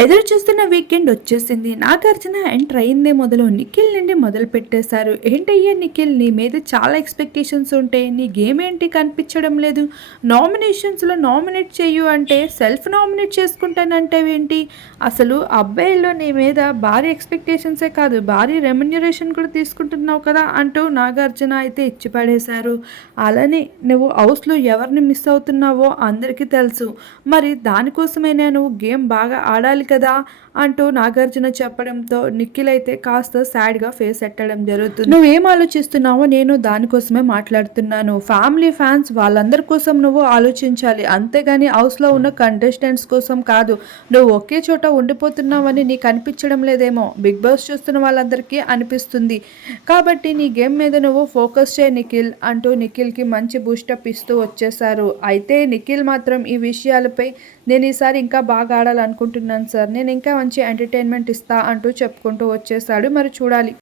ఎదురు చూస్తున్న వీకెండ్ వచ్చేసింది. నాగార్జున ఎంటర్ అయిందే మొదలు. నిఖిల్ నుండి మొదలు పెట్టేశారు. ఏంటయ్యా నిఖిల్? నీ మీద చాలా ఎక్స్పెక్టేషన్స్ ఉంటాయి. నీ గేమ్ ఏంటి కనిపించడం లేదు? నామినేషన్స్లో నామినేట్ చేయు అంటే సెల్ఫ్ నామినేట్ చేసుకుంటానంటేవేంటి అసలు అబ్బాయిల్లో నీ మీద భారీ ఎక్స్పెక్టేషన్సే కాదు. భారీ రెమ్యునరేషన్ కూడా తీసుకుంటున్నావు కదా అంటూ నాగార్జున అయితే ఇచ్చి పడేశారు అలానే నువ్వు హౌస్లో ఎవరిని మిస్ అవుతున్నావో అందరికీ తెలుసు. మరి దానికోసమైనా నువ్వు గేమ్ బాగా ఆడాలి కదా అంటూ నాగార్జున చెప్పడంతో నిఖిల్ అయితే కాస్త సాడ్గా ఫేస్ ఎట్టడం జరుగుతుంది. నువ్వేం ఆలోచిస్తున్నావో నేను దానికోసమే మాట్లాడుతున్నాను. ఫ్యామిలీ ఫ్యాన్స్ వాళ్ళందరి కోసం నువ్వు ఆలోచించాలి. అంతేగాని హౌస్లో ఉన్న కంటెస్టెంట్స్ కోసం కాదు. నువ్వు ఒకే చోట ఉండిపోతున్నావని నీకు అనిపించడం లేదేమో. బిగ్ బాస్ చూస్తున్న వాళ్ళందరికీ అనిపిస్తుంది. కాబట్టి నీ గేమ్ మీద నువ్వు ఫోకస్ చేయ నిఖిల్ అంటూ నిఖిల్కి మంచి బూస్టప్ ఇస్తూ వచ్చేసారు అయితే నిఖిల్ మాత్రం ఈ విషయాలపై నేను ఈసారి ఇంకా బాగా ఆడాలనుకుంటున్నాను సార్. సార్. నేను ఇంకా మంచి ఎంటర్టైన్మెంట్ ఇస్తా అంటూ చెప్పుకుంటూ వచ్చేసాడు. మరి చూడాలి.